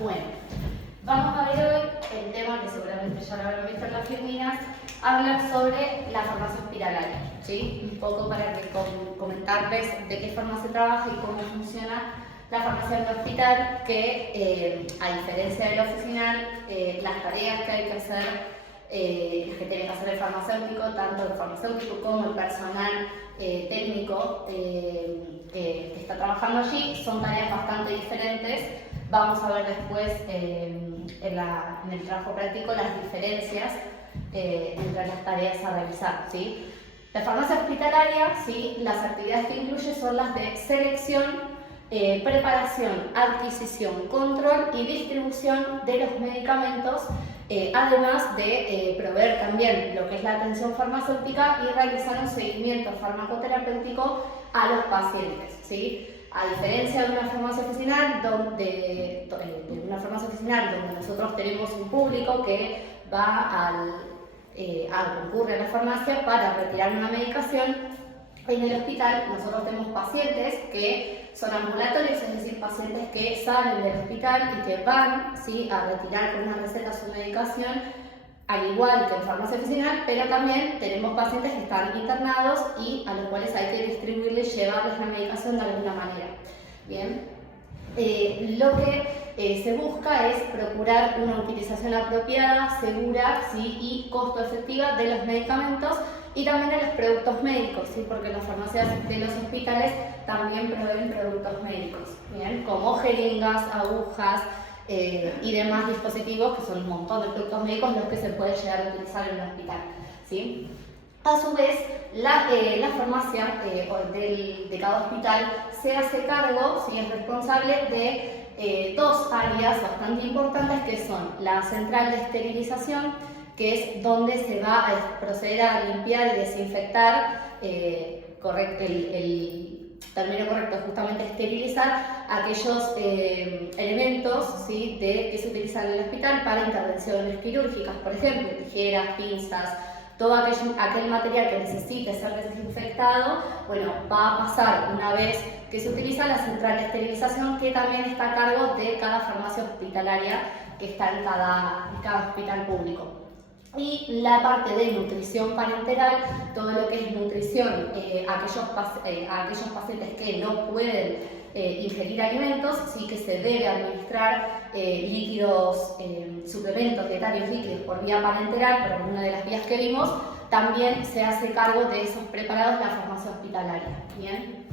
Bueno, vamos a ver hoy el tema que seguramente ya lo habrán visto en las firminas, hablar sobre la farmacia hospitalaria, ¿sí? Un poco para comentarles de qué forma se trabaja y cómo funciona la farmacia en el hospital, que a diferencia de la oficinal, las tareas que hay que hacer, que tiene que hacer el farmacéutico, tanto el farmacéutico como el personal técnico que está trabajando allí, son tareas bastante diferentes. Vamos a ver después en el trabajo práctico las diferencias entre las tareas a realizar, ¿sí? La farmacia hospitalaria, ¿sí? Las actividades que incluye son las de selección, preparación, adquisición, control y distribución de los medicamentos, además de proveer también lo que es la atención farmacéutica y realizar un seguimiento farmacoterapéutico a los pacientes, ¿sí? A diferencia de una farmacia oficinal donde nosotros tenemos un público que va concurre a la farmacia para retirar una medicación, en el hospital nosotros tenemos pacientes que son ambulatorios, es decir, pacientes que salen del hospital y que van, ¿sí?, a retirar con una receta su medicación, al igual que en farmacia oficinal, pero también tenemos pacientes que están internados y a los cuales hay que distribuirles, llevarles la medicación de alguna manera. Bien, lo que se busca es procurar una utilización apropiada, segura, ¿sí?, y costo efectiva de los medicamentos y también de los productos médicos, ¿sí?, porque las farmacias de los hospitales también proveen productos médicos, ¿bien?, como jeringas, agujas, y demás dispositivos, que son un montón de productos médicos los que se pueden llegar a utilizar en un hospital, ¿sí? A su vez, la farmacia de cada hospital se hace cargo, ¿sí?, es responsable de dos áreas bastante importantes, que son la central de esterilización, que es donde se va a proceder a limpiar y desinfectar el término correcto es justamente esterilizar aquellos elementos, ¿sí?, que se utilizan en el hospital para intervenciones quirúrgicas, por ejemplo, tijeras, pinzas, todo aquel material que necesite ser desinfectado, bueno, va a pasar una vez que se utiliza la central de esterilización, que también está a cargo de cada farmacia hospitalaria que está en cada hospital público. Y la parte de nutrición parenteral, todo lo que es nutrición a aquellos pacientes que no pueden ingerir alimentos, sí que se debe administrar líquidos, suplementos dietarios líquidos por vía parenteral, por alguna de las vías que vimos, también se hace cargo de esos preparados la farmacia hospitalaria. ¿Bien?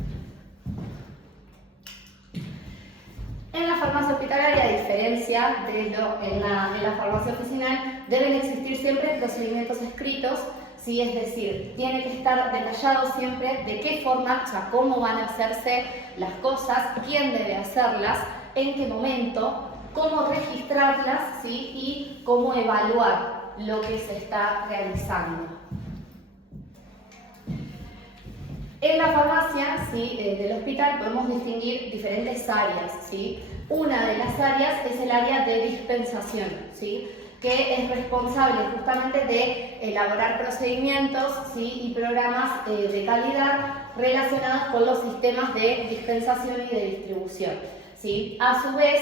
En la farmacia hospitalaria, a diferencia de en la farmacia oficinal, deben existir siempre procedimientos escritos, ¿sí? Es decir, tiene que estar detallado siempre de qué forma, o sea, cómo van a hacerse las cosas, quién debe hacerlas, en qué momento, cómo registrarlas, ¿sí?, y cómo evaluar lo que se está realizando. En la farmacia, ¿sí?, del hospital podemos distinguir diferentes áreas, ¿sí? Una de las áreas es el área de dispensación, ¿sí?, que es responsable justamente de elaborar procedimientos, ¿sí?, y programas de calidad relacionados con los sistemas de dispensación y de distribución, ¿sí? A su vez,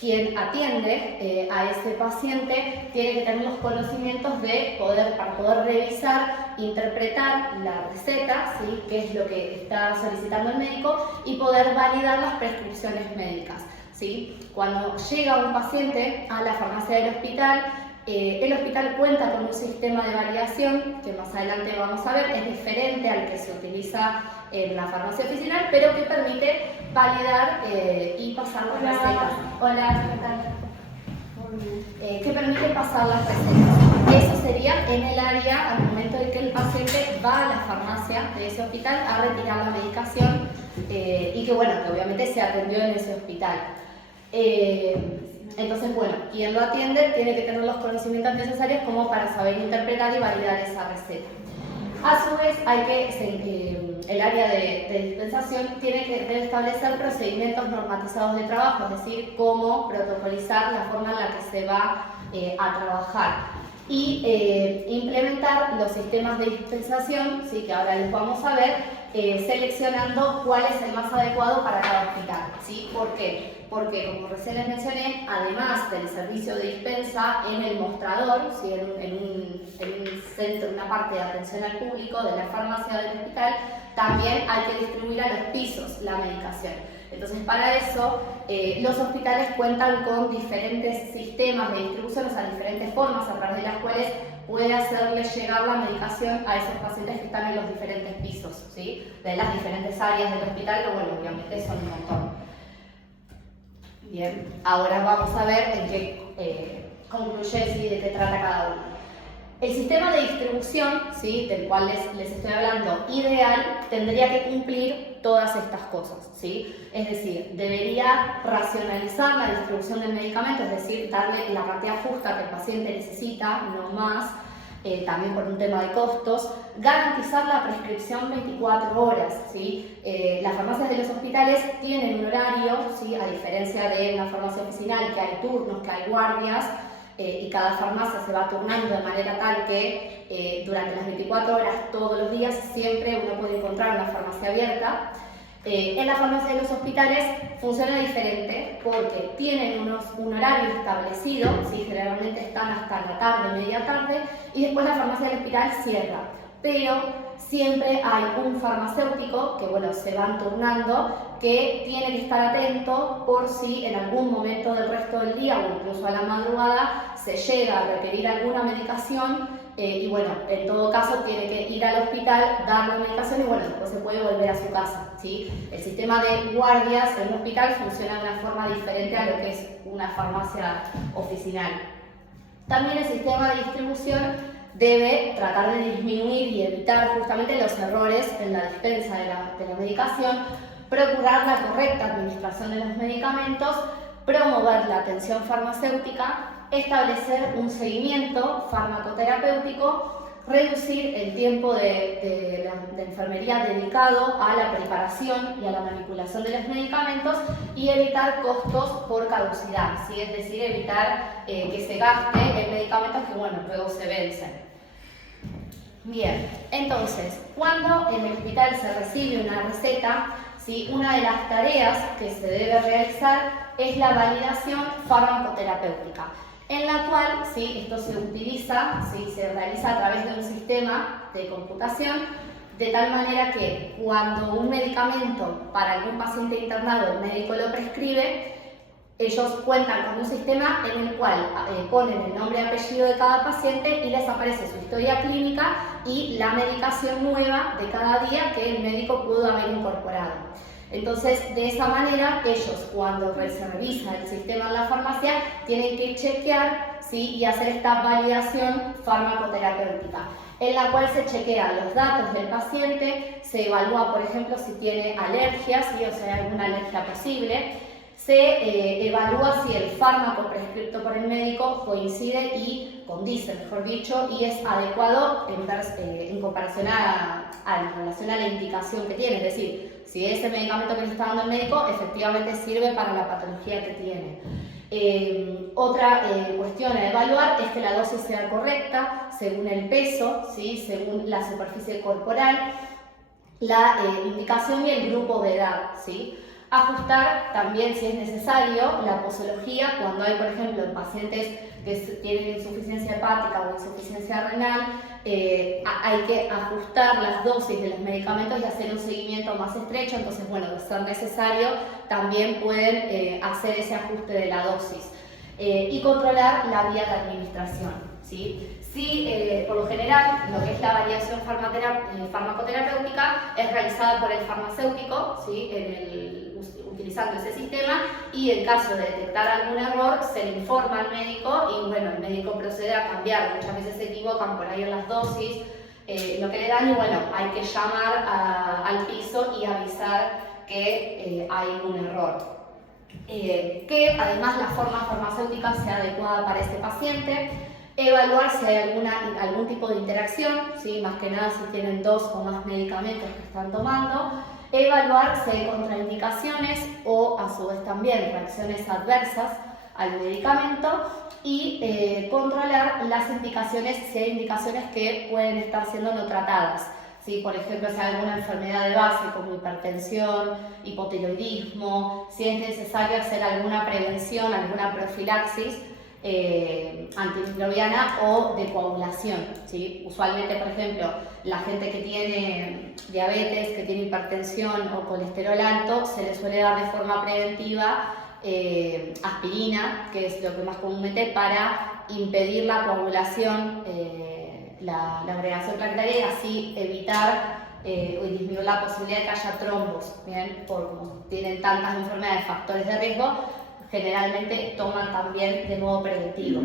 quien atiende a ese paciente tiene que tener los conocimientos para poder revisar, interpretar la receta, ¿sí?, qué es lo que está solicitando el médico, y poder validar las prescripciones médicas, ¿sí? Cuando llega un paciente a la farmacia del hospital, el hospital cuenta con un sistema de validación que más adelante vamos a ver, es diferente al que se utiliza en la farmacia oficinal, pero que permite validar y pasar las recetas. Hola, ¿qué tal? Que permite pasar las recetas. Eso sería en el área al momento de que el paciente va a la farmacia de ese hospital a retirar la medicación y que, bueno, que obviamente se atendió en ese hospital. Entonces, bueno, quien lo atiende tiene que tener los conocimientos necesarios como para saber interpretar y validar esa receta. A su vez, el área de dispensación debe establecer procedimientos normatizados de trabajo, es decir, cómo protocolizar la forma en la que se va a trabajar. y implementar los sistemas de dispensación, ¿sí? Que ahora les vamos a ver, seleccionando cuál es el más adecuado para cada hospital, ¿sí? ¿Por qué? Porque, como recién les mencioné, además del servicio de dispensa en el mostrador, ¿sí? en un centro, una parte de atención al público de la farmacia o del hospital, también hay que distribuir a los pisos la medicación. Entonces, para eso, los hospitales cuentan con diferentes sistemas de distribución, o sea, diferentes formas a través de las cuales puede hacerle llegar la medicación a esos pacientes que están en los diferentes pisos, ¿sí? De las diferentes áreas del hospital, que bueno, obviamente son un montón. Bien, ahora vamos a ver en qué concluye, ¿sí? De qué trata cada uno. El sistema de distribución, ¿sí? Del cual les estoy hablando, ideal, tendría que cumplir todas estas cosas, ¿sí? Es decir, debería racionalizar la distribución del medicamento, es decir, darle la cantidad justa que el paciente necesita, no más, también por un tema de costos, garantizar la prescripción 24 horas, ¿sí? Las farmacias de los hospitales tienen un horario, ¿sí? A diferencia de una farmacia oficinal, que hay turnos, que hay guardias, y cada farmacia se va turnando de manera tal que durante las 24 horas todos los días siempre uno puede encontrar una farmacia abierta. En la farmacia de los hospitales funciona diferente porque tienen un horario establecido, ¿sí? Generalmente están hasta la tarde, media tarde, y después la farmacia del hospital cierra. Pero siempre hay un farmacéutico que, bueno, se van turnando, que tiene que estar atento por si en algún momento del resto del día o incluso a la madrugada se llega a requerir alguna medicación, y bueno, en todo caso tiene que ir al hospital, dar la medicación y bueno, después se puede volver a su casa, ¿sí? El sistema de guardias en un hospital funciona de una forma diferente a lo que es una farmacia oficinal. También el sistema de distribución debe tratar de disminuir y evitar justamente los errores en la dispensa de la medicación, procurar la correcta administración de los medicamentos, promover la atención farmacéutica, establecer un seguimiento farmacoterapéutico, reducir el tiempo de enfermería dedicado a la preparación y a la manipulación de los medicamentos y evitar costos por caducidad, ¿sí? Es decir, evitar que se gaste en medicamentos que bueno, luego se vencen. Bien, entonces, cuando en el hospital se recibe una receta, ¿sí? Una de las tareas que se debe realizar es la validación farmacoterapéutica, en la cual, ¿sí? Esto se utiliza, ¿sí? Se realiza a través de un sistema de computación, de tal manera que cuando un medicamento para algún paciente internado el médico lo prescribe, ellos cuentan con un sistema en el cual ponen el nombre y apellido de cada paciente y les aparece su historia clínica y la medicación nueva de cada día que el médico pudo haber incorporado. Entonces, de esa manera, ellos cuando se revisa el sistema en la farmacia tienen que chequear, ¿sí? Y hacer esta validación farmacoterapéutica, en la cual se chequean los datos del paciente, se evalúa, por ejemplo, si tiene alergias, ¿sí? O sea, alguna alergia posible. Se evalúa si el fármaco prescrito por el médico coincide y condice, mejor dicho, y es adecuado en comparación en relación a la indicación que tiene. Es decir, si ese medicamento que le está dando el médico efectivamente sirve para la patología que tiene. Otra cuestión a evaluar es que la dosis sea correcta según el peso, ¿sí? Según la superficie corporal, la indicación y el grupo de edad, ¿sí? Ajustar también, si es necesario, la posología cuando hay, por ejemplo, pacientes que tienen insuficiencia hepática o insuficiencia renal. Hay que ajustar las dosis de los medicamentos y hacer un seguimiento más estrecho. Entonces, bueno, de ser necesario, también pueden hacer ese ajuste de la dosis y controlar la vía de administración, ¿sí? Sí, por lo general, lo que es la validación farmacoterapéutica es realizada por el farmacéutico, ¿sí? Utilizando ese sistema, y en caso de detectar algún error se le informa al médico y bueno, el médico procede a cambiar. Muchas veces se equivocan por ahí en las dosis, lo que le dan, y bueno, hay que llamar al piso y avisar que hay un error. Que además la forma farmacéutica sea adecuada para este paciente. Evaluar si hay algún tipo de interacción, ¿sí? Más que nada si tienen 2 o más medicamentos que están tomando. Evaluar si hay contraindicaciones o a su vez también reacciones adversas al medicamento y controlar las indicaciones, si hay indicaciones que pueden estar siendo no tratadas. ¿Sí? Por ejemplo, si hay alguna enfermedad de base como hipertensión, hipotiroidismo, si es necesario hacer alguna prevención, alguna profilaxis antimicrobiana o de coagulación. ¿Sí? Usualmente, por ejemplo, la gente que tiene diabetes, que tiene hipertensión o colesterol alto, se le suele dar de forma preventiva aspirina, que es lo que más comúnmente, para impedir la coagulación, la agregación plaquetaria, y así evitar o disminuir la posibilidad de que haya trombos. ¿Bien? Como tienen tantas enfermedades, factores de riesgo, generalmente toman también de modo preventivo.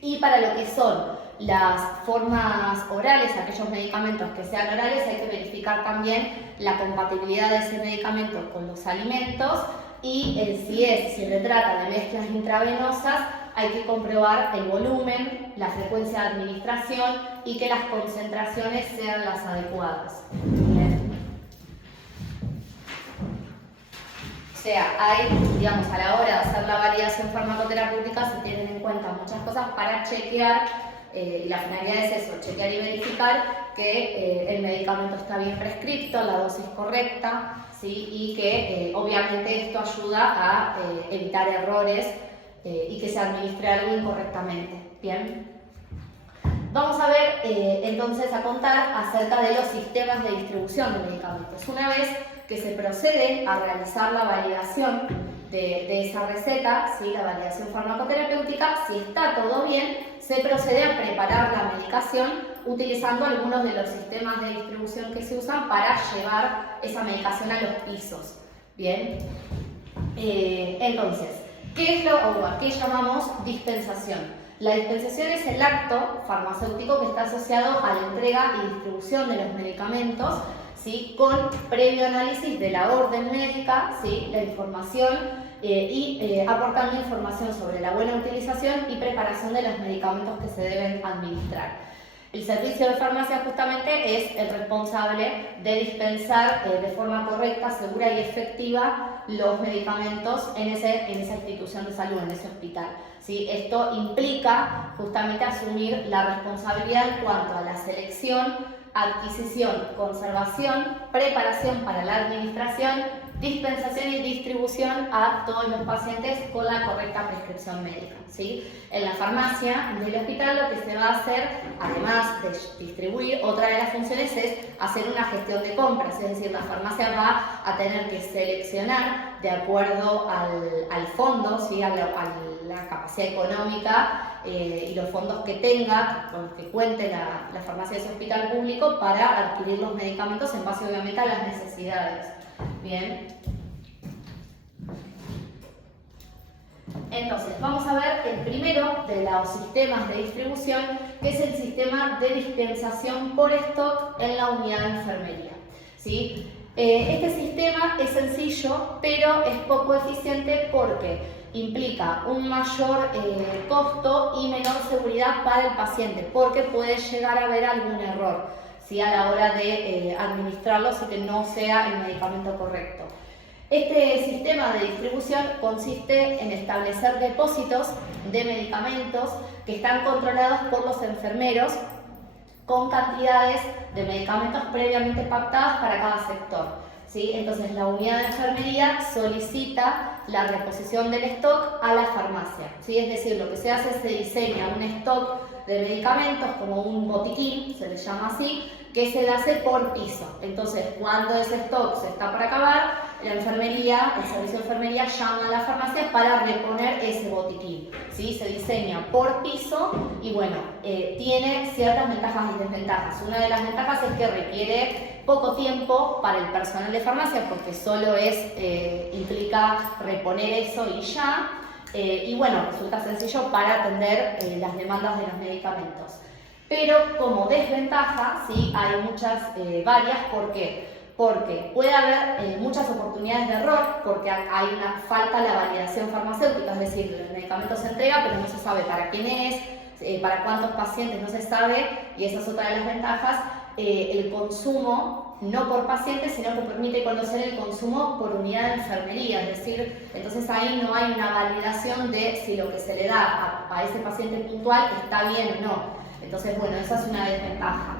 Y para lo que son las formas orales, aquellos medicamentos que sean orales, hay que verificar también la compatibilidad de ese medicamento con los alimentos y si se trata de mezclas intravenosas, hay que comprobar el volumen, la frecuencia de administración y que las concentraciones sean las adecuadas. Bien. O sea, digamos, a la hora de hacer la validación farmacoterapéutica se tienen en cuenta muchas cosas para chequear, la finalidad es eso, chequear y verificar que el medicamento está bien prescrito, la dosis correcta, ¿sí? Y que obviamente esto ayuda a evitar errores y que se administre algo incorrectamente. Bien. Vamos a ver entonces a contar acerca de los sistemas de distribución de medicamentos. Una vez que se procede a realizar la validación de esa receta, ¿sí? La validación farmacoterapéutica, si está todo bien, se procede a preparar la medicación utilizando algunos de los sistemas de distribución que se usan para llevar esa medicación a los pisos. Bien. Entonces, ¿qué llamamos dispensación? La dispensación es el acto farmacéutico que está asociado a la entrega y distribución de los medicamentos, ¿sí? Con previo análisis de la orden médica, ¿sí? La información aportando información sobre la buena utilización y preparación de los medicamentos que se deben administrar. El servicio de farmacia justamente es el responsable de dispensar de forma correcta, segura y efectiva los medicamentos en esa institución de salud, en ese hospital. ¿Sí? Esto implica justamente asumir la responsabilidad en cuanto a la selección, adquisición, conservación, preparación para la administración, dispensación y distribución a todos los pacientes con la correcta prescripción médica. ¿Sí? En la farmacia del hospital lo que se va a hacer, además de distribuir, otra de las funciones es hacer una gestión de compras, es decir, la farmacia va a tener que seleccionar de acuerdo al fondo, ¿sí? a la capacidad económica y los fondos que tenga, con los que cuente la farmacia de ese hospital público, para adquirir los medicamentos en base obviamente a las necesidades. Bien. Entonces, vamos a ver el primero de los sistemas de distribución, que es el sistema de dispensación por stock en la unidad de enfermería. ¿Sí? Este sistema es sencillo, pero es poco eficiente porque implica un mayor costo y menor seguridad para el paciente, porque puede llegar a haber algún error, ¿sí? A la hora de administrarlo, si que no sea el medicamento correcto. Este sistema de distribución consiste en establecer depósitos de medicamentos que están controlados por los enfermeros con cantidades de medicamentos previamente pactadas para cada sector. ¿Sí? Entonces la unidad de enfermería solicita la reposición del stock a la farmacia. ¿Sí? Es decir, lo que se hace es se diseña un stock de medicamentos como un botiquín, se le llama así, que se hace por piso. Entonces, cuando ese stock se está por acabar, la enfermería, el servicio de enfermería llama a la farmacia para reponer ese botiquín. ¿Sí? Se diseña por piso y bueno, tiene ciertas ventajas y desventajas. Una de las ventajas es que requiere poco tiempo para el personal de farmacia, porque solo implica reponer eso y ya. Y bueno, resulta sencillo para atender las demandas de los medicamentos. Pero como desventaja, sí, hay muchas varias. ¿Por qué? Porque puede haber muchas oportunidades de error, porque falta la validación farmacéutica, es decir, el medicamento se entrega, pero no se sabe para quién es, para cuántos pacientes no se sabe, y esa es otra de las ventajas. el consumo, no por paciente, sino que permite conocer el consumo por unidad de enfermería, es decir, entonces ahí no hay una validación de si lo que se le da a ese paciente puntual está bien o no. Entonces, bueno, esa es una desventaja.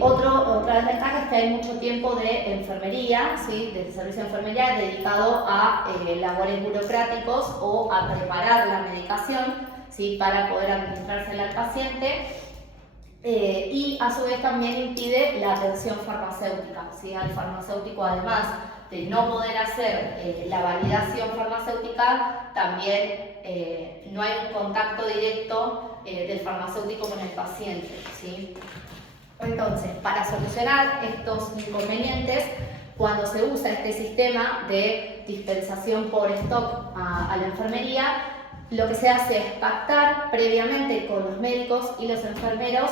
Otra desventaja es que hay mucho tiempo de enfermería, ¿sí? De servicio de enfermería dedicado a labores burocráticos o a preparar la medicación, ¿sí? Para poder administrársela al paciente. Y a su vez también impide la atención farmacéutica, ¿sí? Al farmacéutico, además de no poder hacer la validación farmacéutica, también no hay un contacto directo del farmacéutico con el paciente, ¿sí? Entonces, para solucionar estos inconvenientes, cuando se usa este sistema de dispensación por stock a la enfermería, lo que se hace es pactar previamente con los médicos y los enfermeros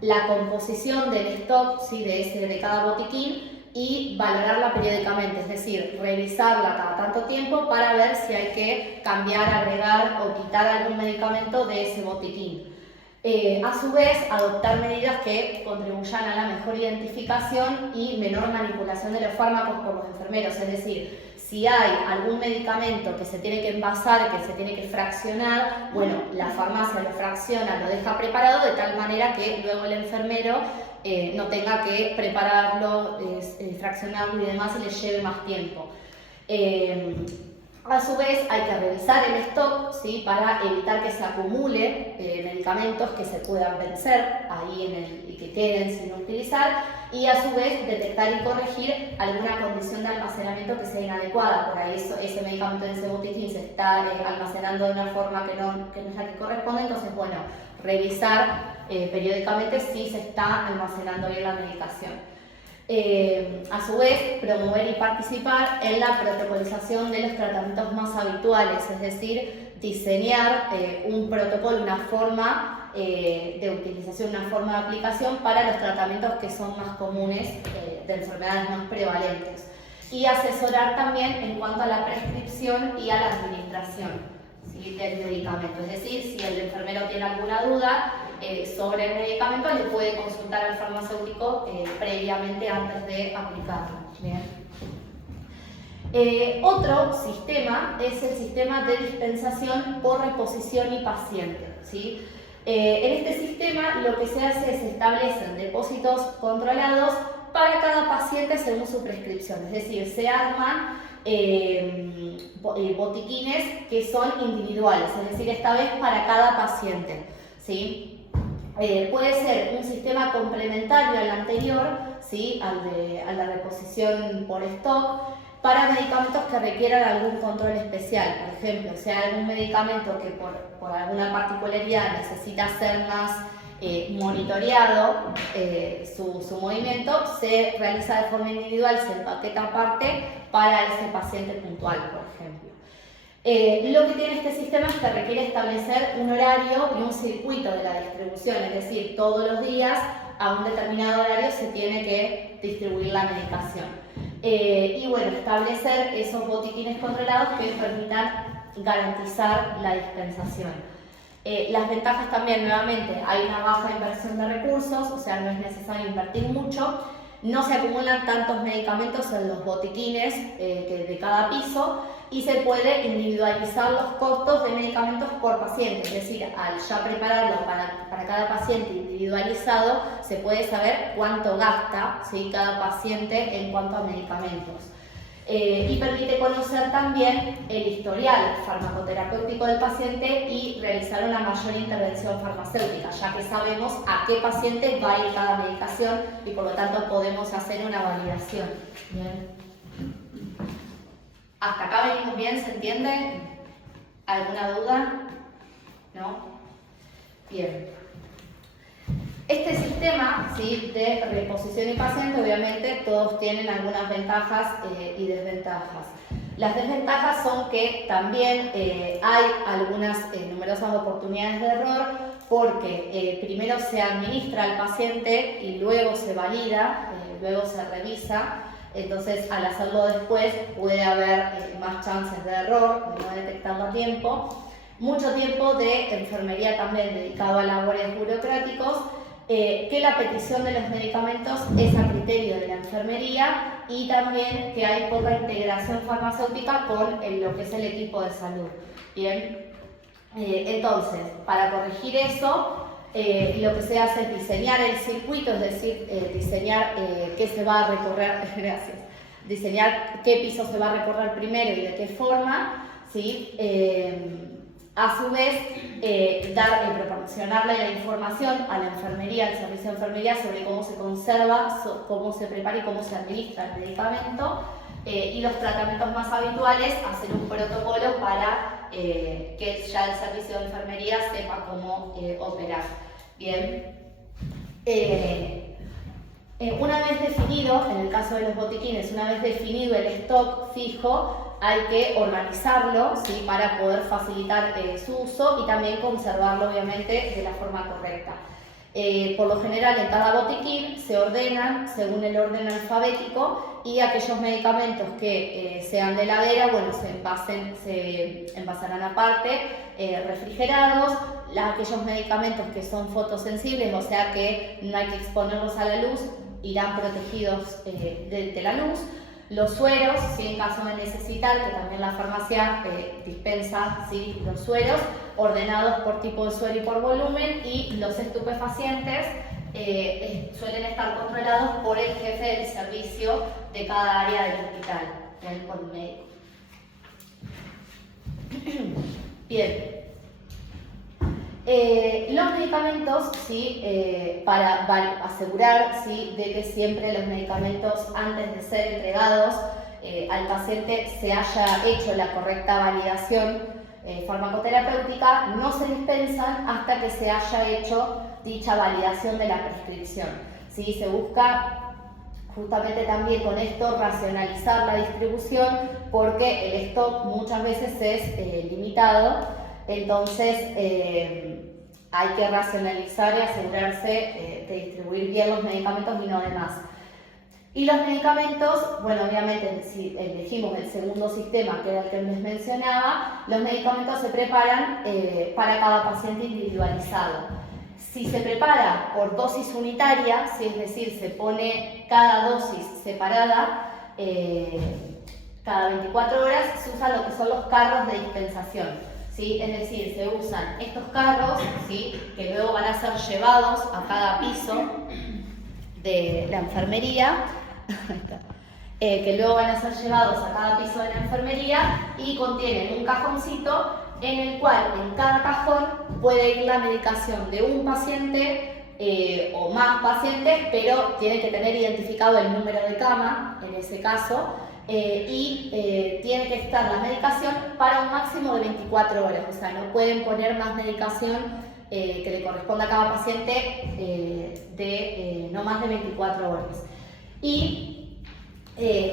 la composición del stock, ¿sí? de cada botiquín, y valorarla periódicamente, es decir, revisarla cada tanto tiempo para ver si hay que cambiar, agregar o quitar algún medicamento de ese botiquín. A su vez, adoptar medidas que contribuyan a la mejor identificación y menor manipulación de los fármacos por los enfermeros, es decir, si hay algún medicamento que se tiene que envasar, que se tiene que fraccionar, bueno, la farmacia lo fracciona, lo deja preparado de tal manera que luego el enfermero no tenga que prepararlo, fraccionarlo y demás y le lleve más tiempo. A su vez hay que revisar el stock, ¿sí? Para evitar que se acumule medicamentos que se puedan vencer ahí y que queden sin utilizar, y a su vez detectar y corregir alguna condición de almacenamiento que sea inadecuada. Por ahí ese medicamento en ese botiquín se está almacenando de una forma que no es la que corresponde, entonces bueno, revisar periódicamente si se está almacenando bien la medicación. A su vez, promover y participar en la protocolización de los tratamientos más habituales, es decir, diseñar un protocolo, una forma de utilización, una forma de aplicación para los tratamientos que son más comunes, de enfermedades más prevalentes. Y asesorar también en cuanto a la prescripción y a la administración, ¿sí? Del medicamento, es decir, si el enfermero tiene alguna duda sobre el medicamento, le puede consultar al farmacéutico previamente antes de aplicarlo. Bien. Otro sistema es el sistema de dispensación por reposición y paciente, ¿sí? En este sistema lo que se hace es establecer depósitos controlados para cada paciente según su prescripción, es decir, se arman botiquines que son individuales, es decir, esta vez para cada paciente, ¿sí? Puede ser un sistema complementario al anterior, ¿sí? A la reposición por stock, para medicamentos que requieran algún control especial. Por ejemplo, si hay algún medicamento que por alguna particularidad necesita ser más monitoreado su movimiento, se realiza de forma individual, se empaqueta aparte para ese paciente puntual, por ejemplo. Lo que tiene este sistema es que requiere establecer un horario y un circuito de la distribución, es decir, todos los días a un determinado horario se tiene que distribuir la medicación. Y bueno, establecer esos botiquines controlados que permitan garantizar la dispensación. Las ventajas también, nuevamente, hay una baja inversión de recursos, o sea, no es necesario invertir mucho, no se acumulan tantos medicamentos en los botiquines de cada piso, y se puede individualizar los costos de medicamentos por paciente, es decir, al ya prepararlo para cada paciente individualizado, se puede saber cuánto gasta, ¿sí? Cada paciente en cuanto a medicamentos. Y permite conocer también el historial farmacoterapéutico del paciente y realizar una mayor intervención farmacéutica, ya que sabemos a qué paciente va a ir cada medicación y por lo tanto podemos hacer una validación. Bien. ¿Hasta acá venimos bien? ¿Se entiende? ¿Alguna duda? ¿No? Bien. Este sistema, ¿sí? De reposición y paciente, obviamente todos tienen algunas ventajas y desventajas. Las desventajas son que también hay algunas numerosas oportunidades de error, porque primero se administra al paciente y luego se valida, luego se revisa. Entonces, al hacerlo después puede haber más chances de error, de no detectarlo a tiempo. Mucho tiempo de enfermería también dedicado a labores burocráticos que la petición de los medicamentos es a criterio de la enfermería y también que hay poca integración farmacéutica con lo que es el equipo de salud. Bien, entonces, para corregir eso, lo que se hace es diseñar el circuito, es decir, diseñar qué se va a recorrer, gracias, diseñar qué piso se va a recorrer primero y de qué forma, ¿sí? A su vez, proporcionarle la información a la enfermería, al servicio de enfermería, sobre cómo se conserva, cómo se prepara y cómo se administra el medicamento, y los tratamientos más habituales, hacer un protocolo para que ya el servicio de enfermería sepa cómo operar. Bien. Una vez definido, en el caso de los botiquines, una vez definido el stock fijo, hay que organizarlo, ¿sí? Para poder facilitar su uso y también conservarlo, obviamente, de la forma correcta. Por lo general, en cada botiquín se ordenan según el orden alfabético y aquellos medicamentos que sean de heladera, bueno, se envasarán aparte, refrigerados. Aquellos medicamentos que son fotosensibles, o sea que no hay que exponerlos a la luz, irán protegidos de la luz. Los sueros, ¿sí? En caso de necesitar, que también la farmacia dispensa, ¿sí? Los sueros, ordenados por tipo de suero y por volumen, y los estupefacientes suelen estar controlados por el jefe del servicio de cada área del hospital, por el médico. Bien. Los medicamentos, ¿sí? Para asegurar, ¿sí? De que siempre los medicamentos, antes de ser entregados al paciente, se haya hecho la correcta validación farmacoterapéutica, no se dispensan hasta que se haya hecho dicha validación de la prescripción, ¿sí? Se busca justamente también con esto racionalizar la distribución, porque el stock muchas veces es limitado. Entonces hay que racionalizar y asegurarse de distribuir bien los medicamentos y no de más. Y los medicamentos, bueno, obviamente si elegimos el segundo sistema, que era el que les mencionaba, los medicamentos se preparan para cada paciente individualizado. Si se prepara por dosis unitaria, ¿sí? Es decir, se pone cada dosis separada, cada 24 horas, se usan lo que son los carros de dispensación. ¿Sí? Es decir, se usan estos carros, ¿sí? Que luego van a ser llevados a cada piso de la enfermería, que luego van a ser llevados a cada piso de la enfermería y contienen un cajoncito en el cual en cada cajón puede ir la medicación de un paciente o más pacientes, pero tiene que tener identificado el número de cama, en ese caso, tiene que estar la medicación para un máximo de 24 horas, o sea, no pueden poner más medicación que le corresponda a cada paciente de no más de 24 horas. Y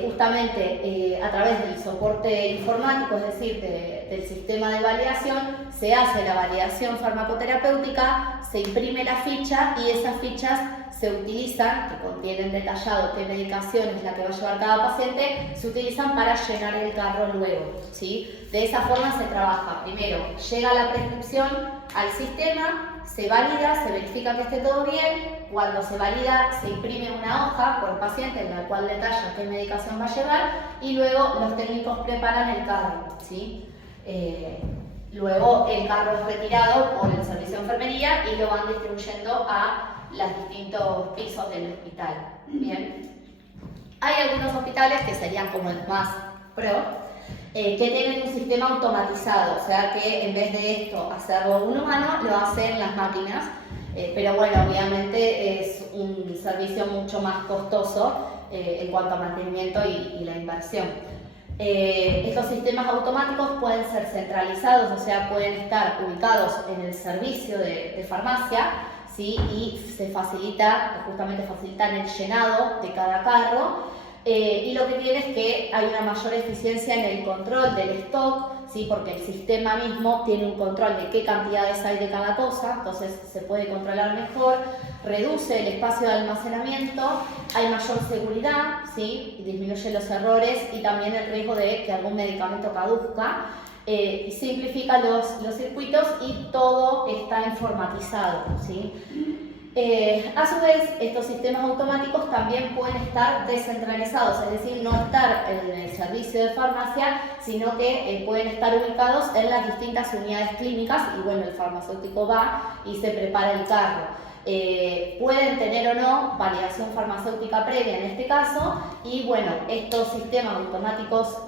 justamente a través del soporte informático, es decir, del sistema de validación, se hace la validación farmacoterapéutica, se imprime la ficha y esas fichas se utilizan, que contienen detallado qué medicación es la que va a llevar cada paciente, se utilizan para llenar el carro luego, ¿sí? De esa forma se trabaja. Primero, llega la prescripción al sistema, se valida, se verifica que esté todo bien. Cuando se valida, se imprime una hoja por paciente en la cual detalla qué medicación va a llevar y luego los técnicos preparan el carro, ¿sí? Luego el carro es retirado por el servicio de enfermería y lo van distribuyendo a los distintos pisos del hospital. Bien. Hay algunos hospitales que serían como los más pro, que tienen un sistema automatizado, o sea que en vez de esto hacerlo un humano, lo hacen las máquinas, pero bueno, obviamente es un servicio mucho más costoso en cuanto a mantenimiento y la inversión. Estos sistemas automáticos pueden ser centralizados, o sea, pueden estar ubicados en el servicio de farmacia, ¿sí? Y se facilita, justamente facilitan el llenado de cada carro, y lo que tiene es que hay una mayor eficiencia en el control del stock, ¿sí? Porque el sistema mismo tiene un control de qué cantidades hay de cada cosa, entonces se puede controlar mejor, reduce el espacio de almacenamiento, hay mayor seguridad, ¿sí? Y disminuye los errores y también el riesgo de que algún medicamento caduzca, y simplifica los circuitos y todo está informatizado, ¿sí? A su vez, estos sistemas automáticos también pueden estar descentralizados, es decir, no estar en el servicio de farmacia, sino que pueden estar ubicados en las distintas unidades clínicas y bueno, el farmacéutico va y se prepara el carro. Pueden tener o no validación farmacéutica previa en este caso y bueno, estos sistemas automáticos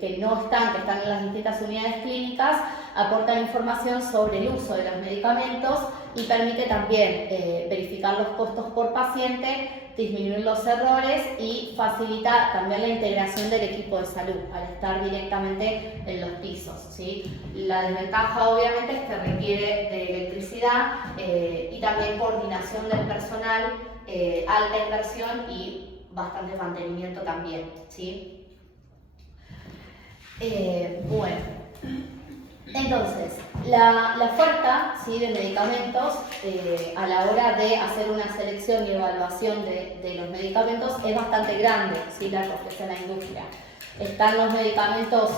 que no están, que están en las distintas unidades clínicas, aportan información sobre el uso de los medicamentos y permite también verificar los costos por paciente, disminuir los errores y facilita también la integración del equipo de salud al estar directamente en los pisos, ¿sí? La desventaja obviamente es que requiere de electricidad y también coordinación del personal, alta inversión y bastante mantenimiento también, ¿sí? Bueno. Entonces, la oferta, ¿sí?, de medicamentos a la hora de hacer una selección y evaluación de los medicamentos es bastante grande, ¿sí?, la que ofrece la industria. Están los medicamentos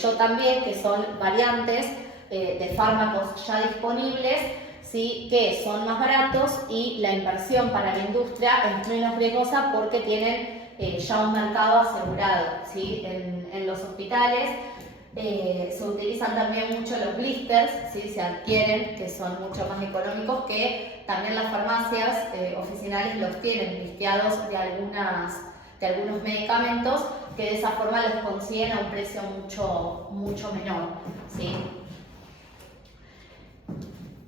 Yo También, que son variantes de fármacos ya disponibles, ¿sí?, que son más baratos y la inversión para la industria es menos riesgosa porque tienen ya un mercado asegurado, ¿sí?, en los hospitales. Se utilizan también mucho los blisters, ¿sí?, se adquieren, que son mucho más económicos, que también las farmacias oficinales los tienen listeados de algunos medicamentos, que de esa forma los consiguen a un precio mucho menor, ¿sí?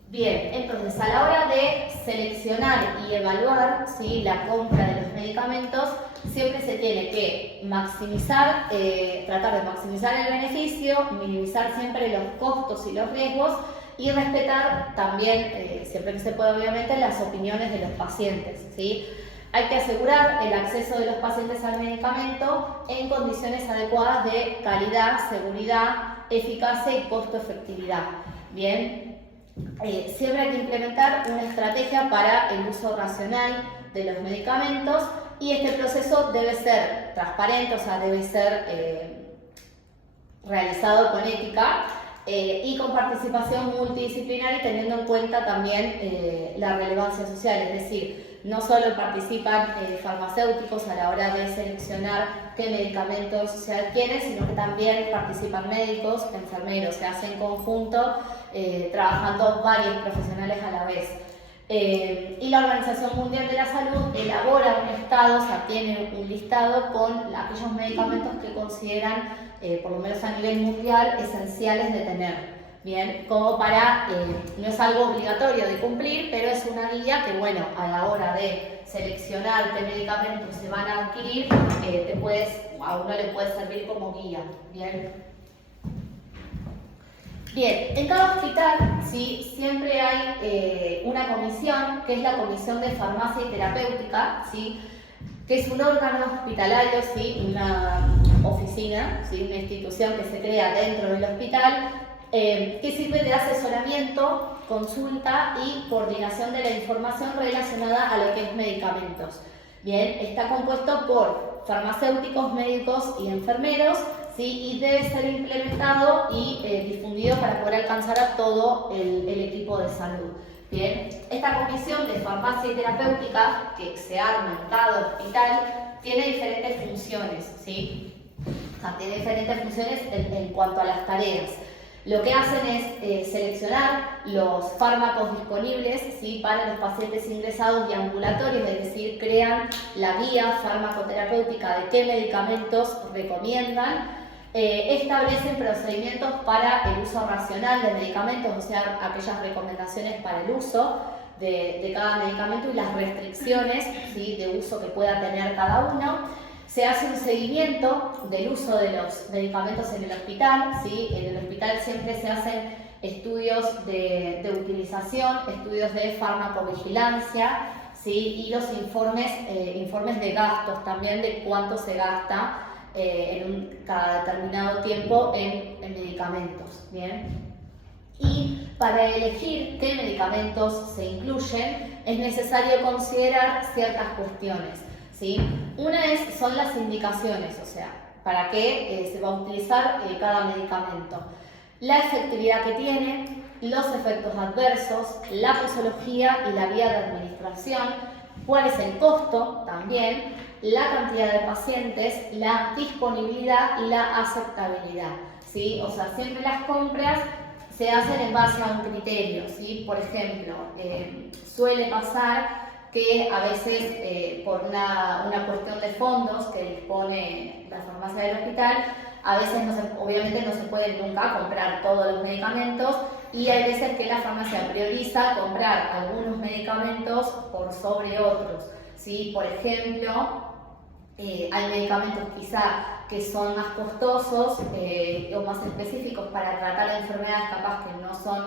Bien, entonces a la hora de seleccionar y evaluar, ¿sí?, la compra de los medicamentos, siempre se tiene que maximizar, tratar de maximizar el beneficio, minimizar siempre los costos y los riesgos y respetar también, siempre que se pueda obviamente, las opiniones de los pacientes, ¿sí? Hay que asegurar el acceso de los pacientes al medicamento en condiciones adecuadas de calidad, seguridad, eficacia y costo-efectividad. Bien. Siempre hay que implementar una estrategia para el uso racional de los medicamentos y este proceso debe ser transparente, o sea, debe ser realizado con ética y con participación multidisciplinaria, teniendo en cuenta también la relevancia social, es decir, no solo participan farmacéuticos a la hora de seleccionar qué medicamentos se adquieren, sino que también participan médicos, enfermeros, se hace en conjunto, trabajando varios profesionales a la vez. Y la Organización Mundial de la Salud elabora un listado, o sea, tiene un listado con aquellos medicamentos que consideran, por lo menos a nivel mundial, esenciales de tener. Bien, como para, no es algo obligatorio de cumplir, pero es una guía que, bueno, a la hora de seleccionar qué medicamentos se van a adquirir, a uno le puede servir como guía. Bien. Bien, en cada hospital, ¿sí?, siempre hay una comisión, que es la Comisión de Farmacia y Terapéutica, ¿sí?, que es un órgano hospitalario, ¿sí?, una oficina, ¿sí?, una institución que se crea dentro del hospital, que sirve de asesoramiento, consulta y coordinación de la información relacionada a lo que es medicamentos. Bien, está compuesto por farmacéuticos, médicos y enfermeros, ¿sí?, y debe ser implementado y difundido para poder alcanzar a todo el equipo de salud. Bien, esta comisión de farmacia y terapéutica que se arma en cada hospital tiene diferentes funciones, ¿sí? O sea, tiene diferentes funciones en cuanto a las tareas. Lo que hacen es seleccionar los fármacos disponibles, ¿sí?, para los pacientes ingresados y ambulatorios, es decir, crean la guía farmacoterapéutica de qué medicamentos recomiendan, establecen procedimientos para el uso racional de medicamentos, o sea, aquellas recomendaciones para el uso de cada medicamento y las restricciones, ¿sí?, de uso que pueda tener cada uno. Se hace un seguimiento del uso de los medicamentos en el hospital, ¿sí? En el hospital siempre se hacen estudios de utilización, estudios de farmacovigilancia, ¿sí?, y los informes de gastos también, de cuánto se gasta cada determinado tiempo en medicamentos. ¿Bien? Y para elegir qué medicamentos se incluyen es necesario considerar ciertas cuestiones, ¿sí? Una son las indicaciones, o sea, para qué se va a utilizar cada medicamento, la efectividad que tiene, los efectos adversos, la posología y la vía de administración, cuál es el costo también, la cantidad de pacientes, la disponibilidad y la aceptabilidad, ¿sí? O sea, siempre las compras se hacen en base a un criterio, ¿sí? Por ejemplo, suele pasar que a veces por una cuestión de fondos que dispone la farmacia del hospital, a veces obviamente no se puede nunca comprar todos los medicamentos y hay veces que la farmacia prioriza comprar algunos medicamentos por sobre otros, ¿sí? Por ejemplo, hay medicamentos quizá que son más costosos o más específicos para tratar enfermedades capaz que no son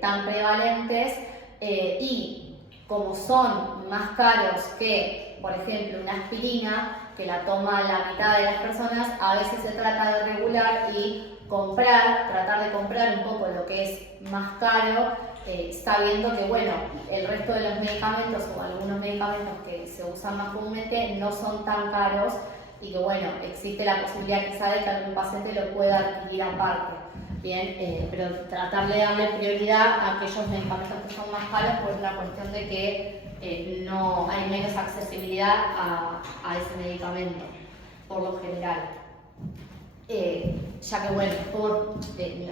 tan prevalentes y como son más caros que, por ejemplo, una aspirina que la toma la mitad de las personas, a veces se trata de regular y tratar de comprar un poco lo que es más caro, sabiendo que, bueno, el resto de los medicamentos o algunos medicamentos que se usan más comúnmente no son tan caros y que, bueno, existe la posibilidad quizá de que algún paciente lo pueda adquirir aparte. Bien, pero tratar de darle prioridad a aquellos medicamentos que son más caros por una cuestión de que no hay menos accesibilidad a ese medicamento, por lo general. Ya que bueno,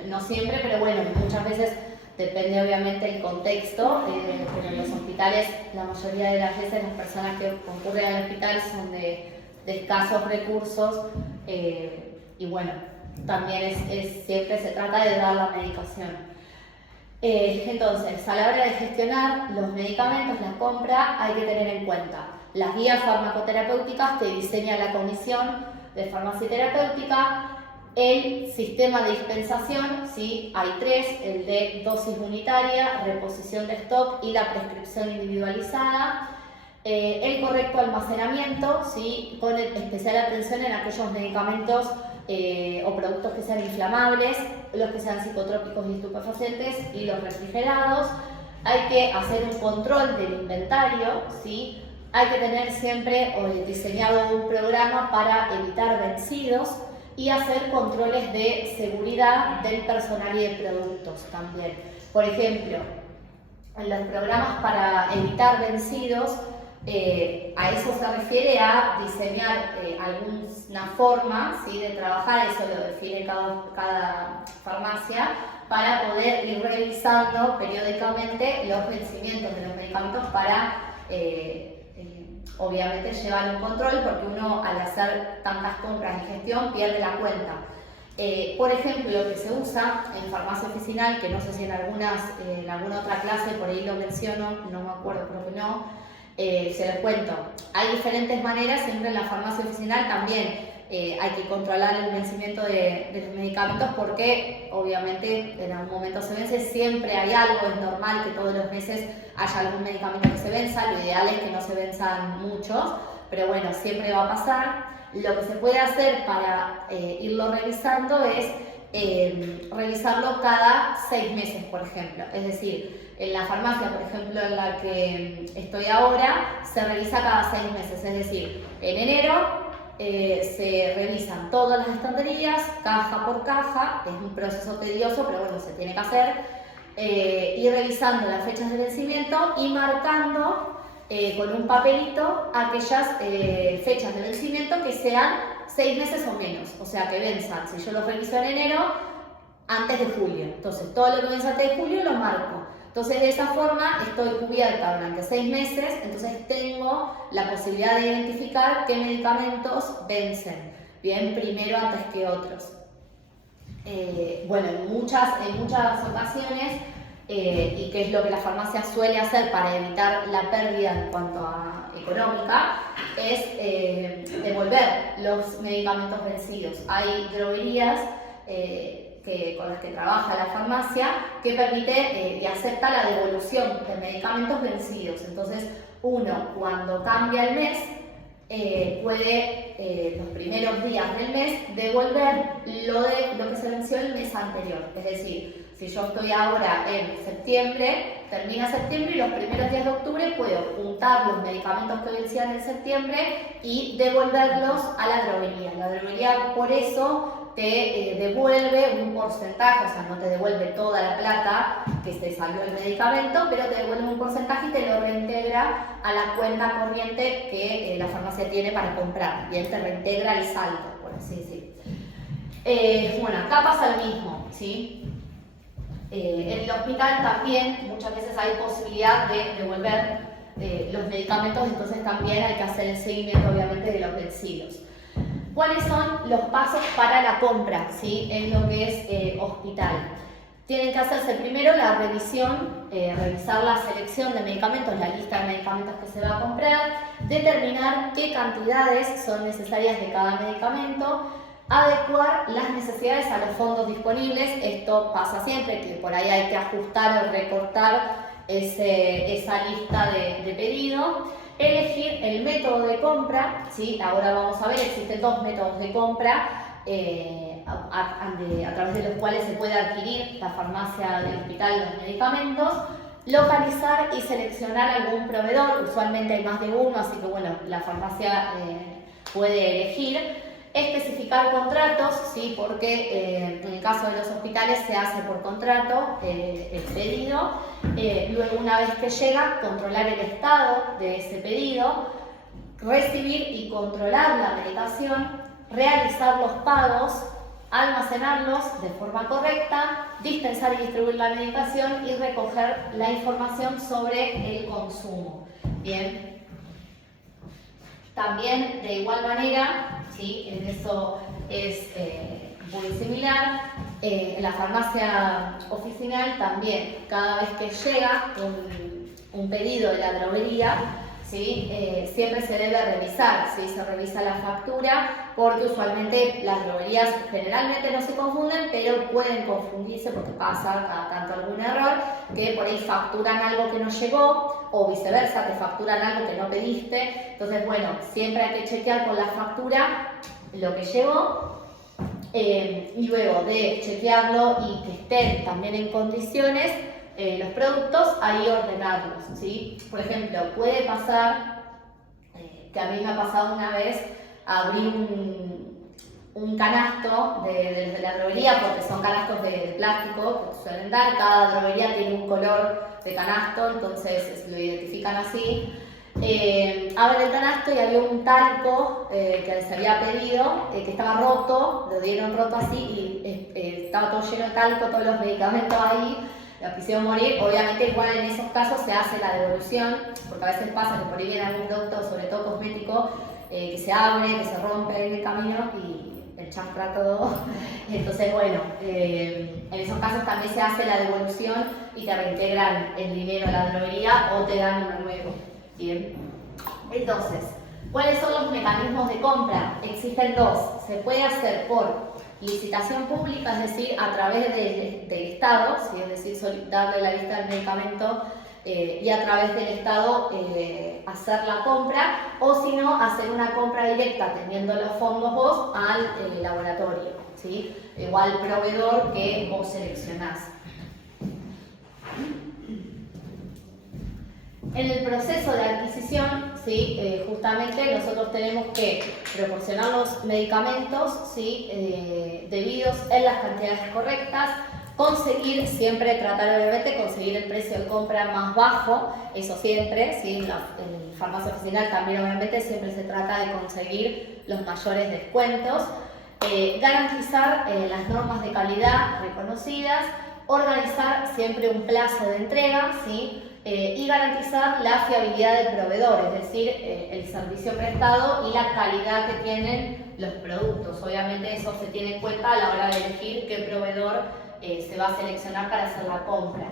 no siempre, pero bueno, muchas veces depende obviamente el contexto, pero en los hospitales la mayoría de las veces las personas que concurren al hospital son de escasos recursos y bueno, también siempre se trata de dar la medicación. Entonces, a la hora de gestionar los medicamentos, la compra, hay que tener en cuenta las guías farmacoterapéuticas que diseña la Comisión de Farmacia y Terapéutica, el sistema de dispensación, ¿sí? Hay tres, el de dosis unitaria, reposición de stock y la prescripción individualizada, el correcto almacenamiento, ¿sí? Con especial atención en aquellos medicamentos o productos que sean inflamables, los que sean psicotrópicos y estupefacientes y los refrigerados. Hay que hacer un control del inventario, ¿sí? Hay que tener siempre diseñado un programa para evitar vencidos y hacer controles de seguridad del personal y de productos también. Por ejemplo, en los programas para evitar vencidos, a eso se refiere a diseñar alguna forma, ¿sí?, de trabajar, eso lo define cada farmacia, para poder ir revisando periódicamente los vencimientos de los medicamentos para obviamente llevar un control, porque uno al hacer tantas compras y gestión pierde la cuenta. Por ejemplo, lo que se usa en farmacia oficinal, que no sé si en alguna otra clase por ahí lo menciono, no me acuerdo, creo que no, se los cuento. Hay diferentes maneras, siempre en la farmacia oficinal también hay que controlar el vencimiento de los medicamentos porque obviamente en algún momento se vence, siempre hay algo, es normal que todos los meses haya algún medicamento que se venza, lo ideal es que no se venzan muchos, pero bueno, siempre va a pasar. Lo que se puede hacer para irlo revisando es revisarlo cada 6 meses, por ejemplo, es decir, en la farmacia, por ejemplo, en la que estoy ahora, se revisa cada 6 meses, es decir, en enero se revisan todas las estanterías, caja por caja, es un proceso tedioso, pero bueno, se tiene que hacer, ir revisando las fechas de vencimiento y marcando con un papelito aquellas fechas de vencimiento que sean 6 meses o menos, o sea, que venzan, si yo los reviso en enero, antes de julio, entonces todo lo que vence antes de julio lo marco. Entonces, de esa forma estoy cubierta durante 6 meses, entonces tengo la posibilidad de identificar qué medicamentos vencen, bien, primero antes que otros. Bueno, en muchas ocasiones, y que es lo que la farmacia suele hacer para evitar la pérdida en cuanto a económica, es devolver los medicamentos vencidos. Hay droguerías con las que trabaja la farmacia, que permite y acepta la devolución de medicamentos vencidos. Entonces, uno cuando cambia el mes, puede los primeros días del mes devolver lo que se venció el mes anterior. Es decir, si yo estoy ahora en septiembre, termina septiembre y los primeros días de octubre puedo juntar los medicamentos que vencían en septiembre y devolverlos a la droguería. La droguería por eso te devuelve un porcentaje, o sea, no te devuelve toda la plata que se salió el medicamento, pero te devuelve un porcentaje y te lo reintegra a la cuenta corriente que la farmacia tiene para comprar. Bien, te reintegra el saldo, por así decir. Bueno, acá pasa lo mismo, ¿sí? En el hospital también muchas veces hay posibilidad de devolver los medicamentos, entonces también hay que hacer el seguimiento obviamente de los vencidos. ¿Cuáles son los pasos para la compra, ¿sí? En lo que es hospital? Tienen que hacerse primero la revisión, revisar la selección de medicamentos, la lista de medicamentos que se va a comprar, determinar qué cantidades son necesarias de cada medicamento, adecuar las necesidades a los fondos disponibles. Esto pasa siempre, que por ahí hay que ajustar o recortar esa lista de pedido. Elegir el método de compra, ¿sí? Ahora vamos a ver, existen dos métodos de compra a través de los cuales se puede adquirir la farmacia del hospital los medicamentos. Localizar y seleccionar algún proveedor, usualmente hay más de uno, así que bueno, la farmacia puede elegir. Especificar contratos, ¿sí? Porque en el caso de los hospitales se hace por contrato el pedido. Luego, una vez que llega, controlar el estado de ese pedido, recibir y controlar la medicación, realizar los pagos, almacenarlos de forma correcta, dispensar y distribuir la medicación y recoger la información sobre el consumo. Bien. También, de igual manera, ¿sí? En eso es muy similar, en la farmacia oficinal también, cada vez que llega un pedido de la droguería, ¿sí? Siempre se debe revisar, ¿sí? Se revisa la factura, porque usualmente las droguerías generalmente no se confunden, pero pueden confundirse porque pasa cada tanto algún error, que por ahí facturan algo que no llegó, o viceversa, te facturan algo que no pediste. Entonces, bueno, siempre hay que chequear con la factura lo que llegó, y luego de chequearlo y que estén también en condiciones los productos, ahí ordenarlos, ¿sí? Por ejemplo, puede pasar, que a mí me ha pasado una vez, abrir un canasto de la droguería, porque son canastos de plástico que suelen dar, cada droguería tiene un color de canasto, entonces lo identifican así. Abren el canasto y había un talco que se había pedido, que estaba roto, lo dieron roto así y estaba todo lleno de talco, todos los medicamentos ahí, lo quisieron morir. Obviamente igual en esos casos se hace la devolución, porque a veces pasa que por ahí viene algún producto, sobre todo cosmético, que se abre, que se rompe en el camino y enchafra todo. Entonces, bueno, en esos casos también se hace la devolución y te reintegran el dinero a la droguería o te dan uno nuevo. Bien. Entonces, ¿cuáles son los mecanismos de compra? Existen dos. Se puede hacer por licitación pública, es decir, a través del Estado, ¿sí? Es decir, darle la lista del medicamento y a través del Estado hacer la compra, o si no, hacer una compra directa teniendo los fondos vos al laboratorio, ¿sí? O al proveedor que vos seleccionás. En el proceso de adquisición, ¿sí? Justamente nosotros tenemos que proporcionar los medicamentos, ¿sí? Debidos en las cantidades correctas, conseguir siempre, tratar obviamente de conseguir el precio de compra más bajo, eso siempre, ¿sí? En farmacia oficinal también obviamente siempre se trata de conseguir los mayores descuentos, garantizar las normas de calidad reconocidas, organizar siempre un plazo de entrega, ¿sí? Y garantizar la fiabilidad del proveedor, es decir, el servicio prestado y la calidad que tienen los productos. Obviamente eso se tiene en cuenta a la hora de elegir qué proveedor se va a seleccionar para hacer la compra.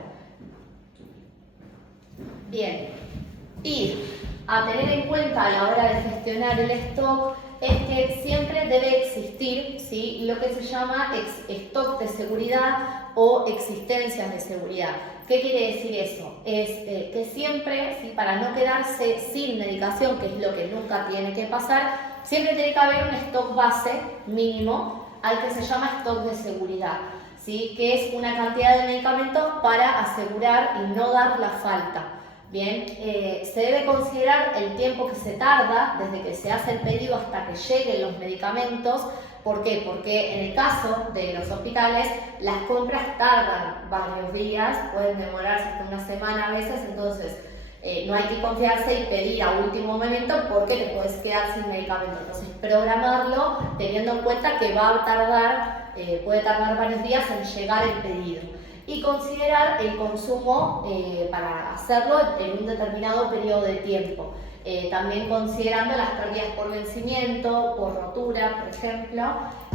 Bien, y a tener en cuenta a la hora de gestionar el stock es que siempre debe existir, ¿sí? Lo que se llama stock de seguridad o existencias de seguridad. ¿Qué quiere decir eso? Es que siempre, ¿sí? Para no quedarse sin medicación, que es lo que nunca tiene que pasar, siempre tiene que haber un stock base mínimo al que se llama stock de seguridad, ¿sí? Que es una cantidad de medicamentos para asegurar y no dar la falta. Bien, se debe considerar el tiempo que se tarda desde que se hace el pedido hasta que lleguen los medicamentos ¿Por qué? Porque en el caso de los hospitales, las compras tardan varios días, pueden demorarse hasta una semana a veces, entonces no hay que confiarse y pedir a último momento porque te puedes quedar sin medicamento. Entonces, programarlo teniendo en cuenta que va a tardar, puede tardar varios días en llegar el pedido. Y considerar el consumo para hacerlo en un determinado periodo de tiempo. También considerando las pérdidas por vencimiento, por rotura, por ejemplo.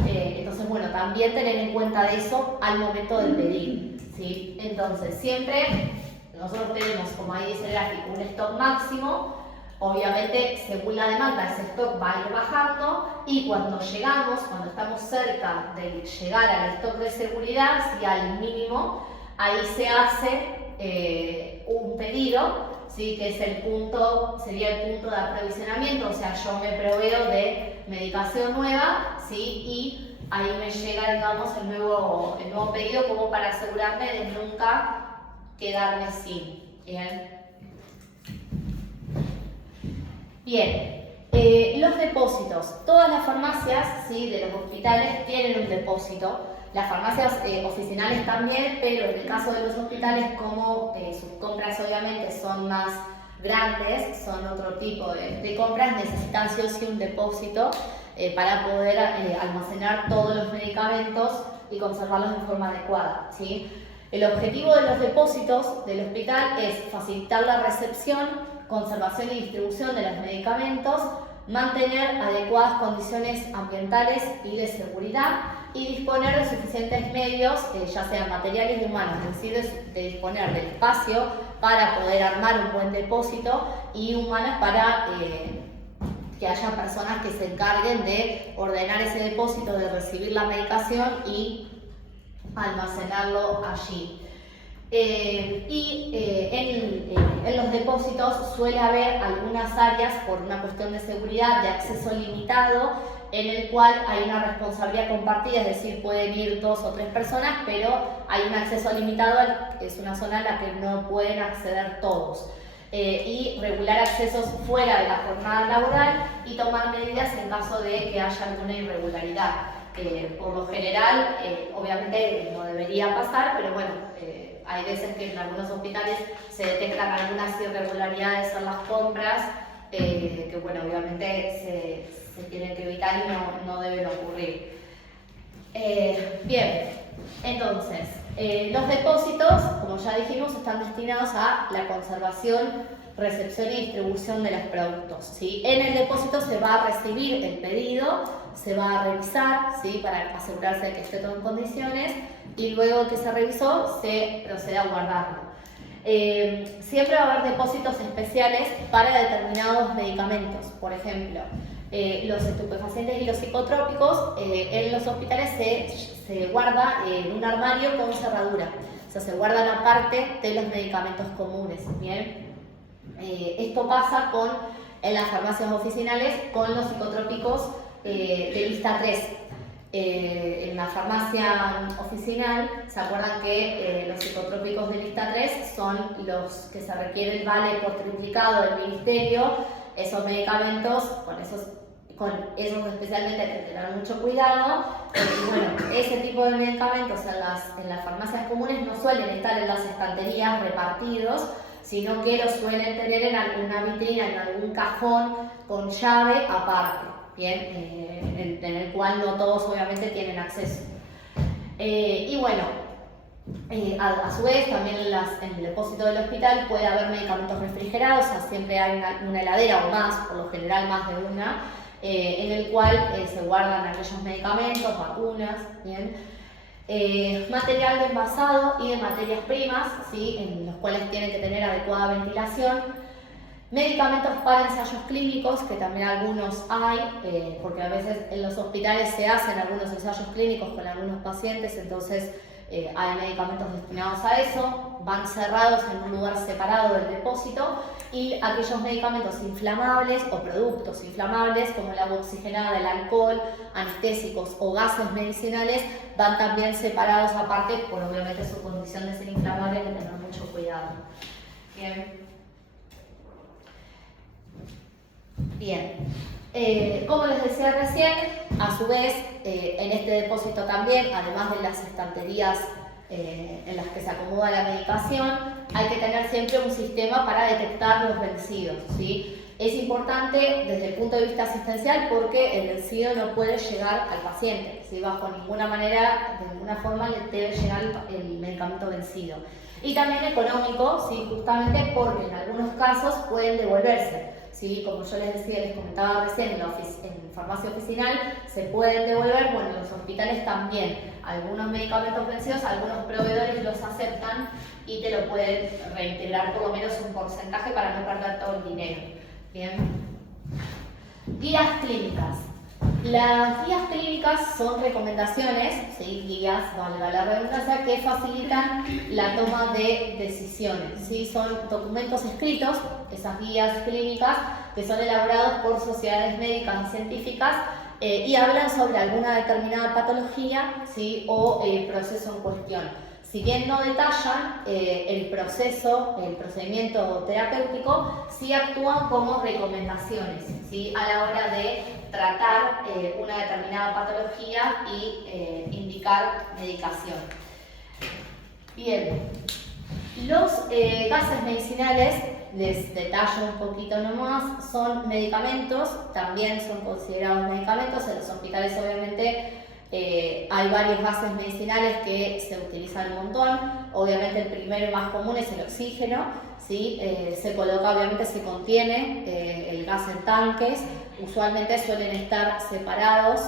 Entonces, bueno, también tener en cuenta eso al momento de pedir, ¿sí? Entonces, siempre nosotros tenemos, como ahí dice el gráfico, un stock máximo. Obviamente, según la demanda, ese stock va a ir bajando y cuando estamos cerca de llegar al stock de seguridad, si al mínimo, ahí se hace un pedido, ¿sí? Que es sería el punto de aprovisionamiento, o sea, yo me proveo de medicación nueva, ¿sí? Y ahí me llega, digamos, el nuevo pedido como para asegurarme de nunca quedarme sin. Bien, los depósitos. Todas las farmacias, ¿sí?, de los hospitales tienen un depósito. Las farmacias oficinales también, pero en el caso de los hospitales, como sus compras obviamente son más grandes, son otro tipo de compras, necesitan sí o sí un depósito para poder almacenar todos los medicamentos y conservarlos de forma adecuada, ¿sí? El objetivo de los depósitos del hospital es facilitar la recepción, conservación y distribución de los medicamentos, mantener adecuadas condiciones ambientales y de seguridad y disponer de suficientes medios, ya sean materiales y humanos, es decir, de disponer del espacio para poder armar un buen depósito y humanos para que haya personas que se encarguen de ordenar ese depósito, de recibir la medicación y almacenarlo allí. En los depósitos suele haber algunas áreas, por una cuestión de seguridad, de acceso limitado, en el cual hay una responsabilidad compartida, es decir, pueden ir 2 o 3 personas, pero hay un acceso limitado, es una zona en la que no pueden acceder todos. Y regular accesos fuera de la jornada laboral y tomar medidas en caso de que haya alguna irregularidad. Por lo general, obviamente no debería pasar, pero bueno, hay veces que en algunos hospitales se detectan algunas irregularidades en las compras, que bueno, obviamente se tienen que evitar y no deben ocurrir. Bien, entonces, los depósitos, como ya dijimos, están destinados a la conservación, recepción y distribución de los productos, ¿sí? En el depósito se va a recibir el pedido, se va a revisar, ¿sí?, para asegurarse de que esté todo en condiciones, y luego que se revisó se procede a guardarlo. Siempre va a haber depósitos especiales para determinados medicamentos. Por ejemplo, los estupefacientes y los psicotrópicos en los hospitales se guarda en un armario con cerradura, o sea, se guardan aparte de los medicamentos comunes, ¿bien? Esto pasa en las farmacias oficinales con los psicotrópicos de lista 3. En la farmacia oficinal, ¿se acuerdan que los psicotrópicos de lista 3 son los que se requiere el vale por triplicado del ministerio? Esos medicamentos, con esos especialmente hay que tener mucho cuidado. Y bueno, ese tipo de medicamentos en las farmacias comunes no suelen estar en las estanterías repartidos, sino que los suelen tener en alguna vitrina, en algún cajón con llave aparte, ¿bien? En el cual no todos obviamente tienen acceso. Y bueno, a su vez también en el depósito del hospital puede haber medicamentos refrigerados, o sea, siempre hay una heladera o más, por lo general más de una, en el cual se guardan aquellos medicamentos, vacunas, ¿bien? Material de envasado y de materias primas, ¿sí?, en los cuales tienen que tener adecuada ventilación. Medicamentos para ensayos clínicos, que también algunos hay, porque a veces en los hospitales se hacen algunos ensayos clínicos con algunos pacientes, entonces hay medicamentos destinados a eso, van cerrados en un lugar separado del depósito, y aquellos medicamentos inflamables o productos inflamables como el agua oxigenada, el alcohol, anestésicos o gases medicinales van también separados aparte, por obviamente su condición de ser inflamable, hay que tener mucho cuidado. Bien. Como les decía recién, a su vez, en este depósito también, además de las estanterías en las que se acomoda la medicación, hay que tener siempre un sistema para detectar los vencidos, ¿sí? Es importante desde el punto de vista asistencial porque el vencido no puede llegar al paciente, ¿sí? Bajo ninguna manera, de ninguna forma le debe llegar el medicamento vencido. Y también económico, ¿sí? Justamente porque en algunos casos pueden devolverse. ¿Sí? Como yo les decía, les comentaba recién, en farmacia oficinal se pueden devolver, bueno, en los hospitales también. Algunos medicamentos vencidos, algunos proveedores los aceptan y te lo pueden reintegrar por lo menos un porcentaje para no perder todo el dinero. Bien. Guías clínicas. Las guías clínicas son recomendaciones, ¿sí? Guías, valga la redundancia, que facilitan la toma de decisiones, ¿sí? Son documentos escritos, esas guías clínicas, que son elaborados por sociedades médicas y científicas y hablan sobre alguna determinada patología, ¿sí? O proceso en cuestión. Si bien no detallan el procedimiento terapéutico, sí actúan como recomendaciones, ¿sí? A la hora de tratar una determinada patología y indicar medicación. Bien, los gases medicinales, les detallo un poquito nomás, son medicamentos, también son considerados medicamentos. En los hospitales obviamente hay varios gases medicinales que se utilizan un montón. Obviamente el primero y más común es el oxígeno, ¿sí? Se coloca, obviamente se contiene el gas en tanques, usualmente suelen estar separados,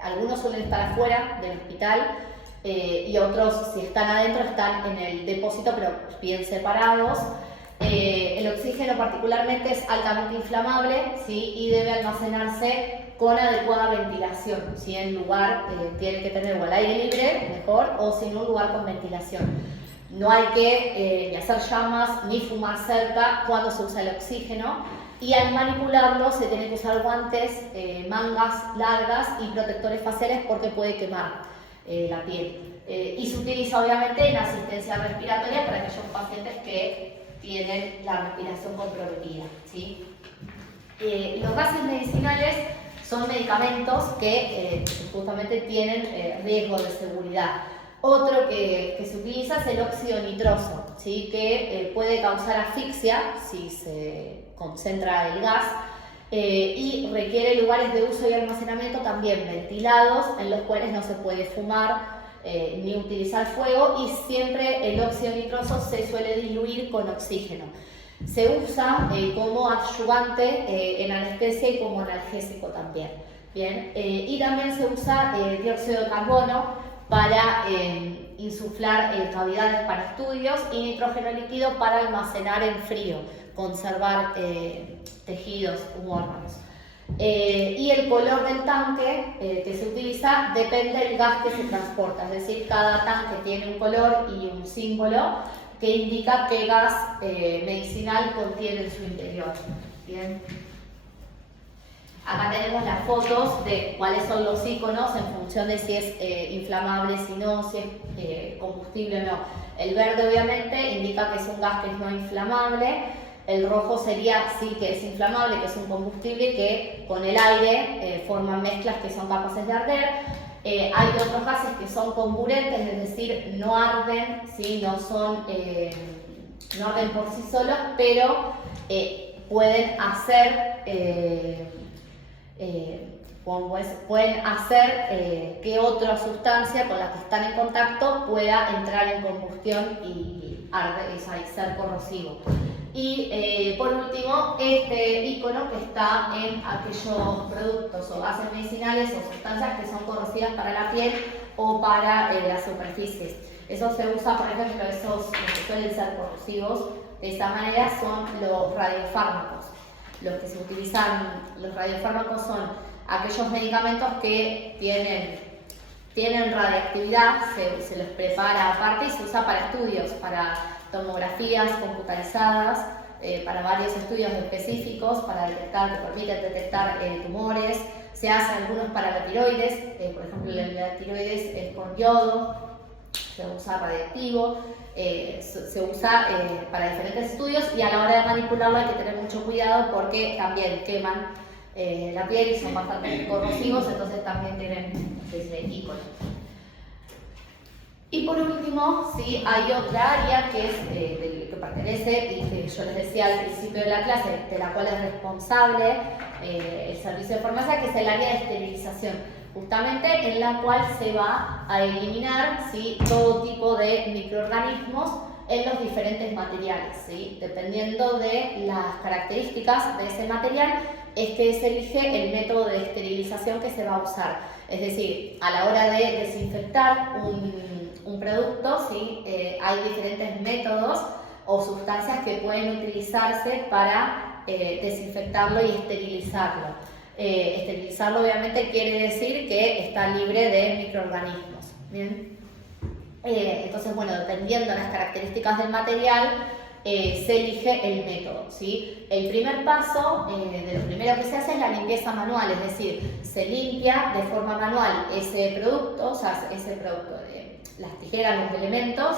algunos suelen estar afuera del hospital y otros, si están adentro, están en el depósito pero bien separados. El oxígeno particularmente es altamente inflamable, ¿sí? Y debe almacenarse con adecuada ventilación, si en lugar tiene que tener o al aire libre, mejor, o sin un lugar con ventilación. No hay que ni hacer llamas ni fumar cerca cuando se usa el oxígeno, y al manipularlo se tiene que usar guantes, mangas largas y protectores faciales porque puede quemar la piel. Y se utiliza obviamente en asistencia respiratoria para aquellos pacientes que tienen la respiración comprometida, ¿sí? Los gases medicinales son medicamentos que justamente tienen riesgo de seguridad. Otro que se utiliza es el óxido nitroso, ¿sí? Que puede causar asfixia si se concentra el gas y requiere lugares de uso y almacenamiento también ventilados, en los cuales no se puede fumar ni utilizar fuego, y siempre el óxido nitroso se suele diluir con oxígeno. Se usa como adyuvante en anestesia y como analgésico también. Bien, y también se usa dióxido de carbono para insuflar cavidades para estudios y nitrógeno líquido para almacenar en frío, conservar tejidos u órganos. Y el color del tanque que se utiliza depende del gas que se transporta, es decir, cada tanque tiene un color y un símbolo que indica qué gas medicinal contiene en su interior. Bien. Acá tenemos las fotos de cuáles son los iconos en función de si es inflamable, si no, si es combustible o no. El verde obviamente indica que es un gas que es no inflamable. El rojo sería sí que es inflamable, que es un combustible que con el aire forman mezclas que son capaces de arder. Hay otros gases que son comburentes, es decir, no arden, ¿sí? No arden por sí solos, pero pueden hacer que otra sustancia con la que están en contacto pueda entrar en combustión y ser corrosivo. Y por último, este icono que está en aquellos productos o gases medicinales o sustancias que son corrosivas para la piel o para las superficies. Eso se usa, por ejemplo, esos que suelen ser corrosivos de esa manera son los radiofármacos. Los que se utilizan, los radiofármacos son aquellos medicamentos que tienen radiactividad, se los prepara aparte y se usa para estudios, para tomografías computarizadas, para varios estudios específicos que permiten detectar tumores. Se hacen algunos para la tiroides, por ejemplo la tiroides es con yodo. se usa radiactivo, se usa para diferentes estudios, y a la hora de manipularlo hay que tener mucho cuidado porque también queman la piel y son bastante corrosivos, entonces también tienen ese ícono. Y por último, sí, hay otra área que es del que pertenece y que yo les decía al principio de la clase, de la cual es responsable el servicio de farmacia, que es el área de esterilización, justamente en la cual se va a eliminar, ¿sí?, todo tipo de microorganismos en los diferentes materiales, ¿sí? Dependiendo de las características de ese material, es que se elige el método de esterilización que se va a usar. Es decir, a la hora de desinfectar un producto, ¿sí?, hay diferentes métodos o sustancias que pueden utilizarse para desinfectarlo y esterilizarlo. Esterilizarlo obviamente quiere decir que está libre de microorganismos. ¿Bien? Entonces, bueno, dependiendo de las características del material, se elige el método, ¿sí? El primer paso, de lo primero que se hace es la limpieza manual, es decir, se limpia de forma manual ese producto, o sea, ese producto, las tijeras, los elementos,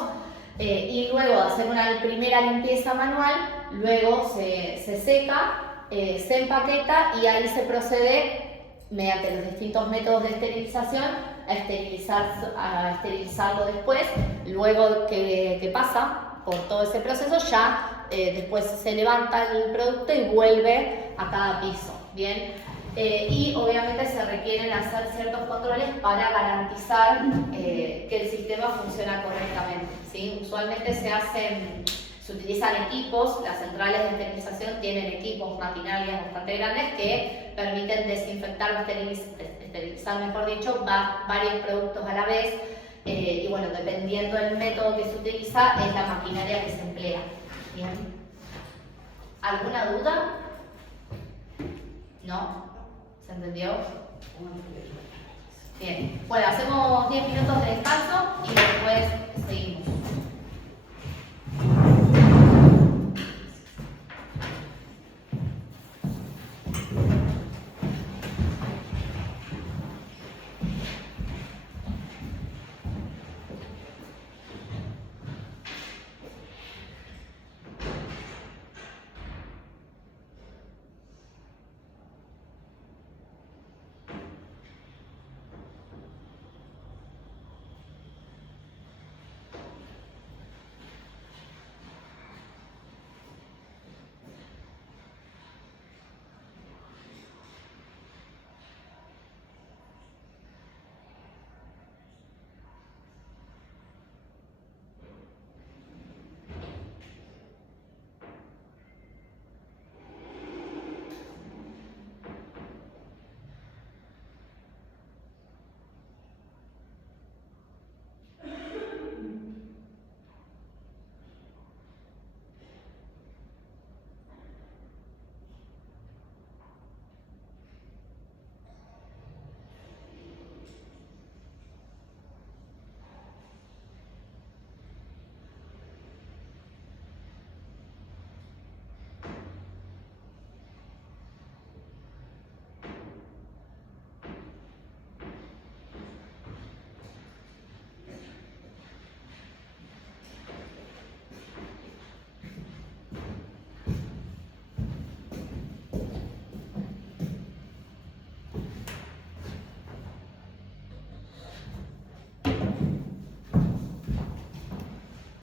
y luego de hacer una primera limpieza manual, luego se seca, se empaqueta y ahí se procede, mediante los distintos métodos de esterilización, a esterilizarlo después. Luego que pasa por todo ese proceso, ya después se levanta el producto y vuelve a cada piso. Bien, y obviamente se requieren hacer ciertos controles para garantizar que el sistema funciona correctamente, ¿sí? Usualmente se utilizan equipos, las centrales de esterilización tienen equipos, maquinarias bastante grandes que permiten desinfectar o esterilizar, mejor dicho, varios productos a la vez. Y bueno, dependiendo del método que se utiliza, es la maquinaria que se emplea. Bien. ¿Alguna duda? ¿No? ¿Se entendió? Bien. Bueno, hacemos 10 minutos de descanso y después seguimos.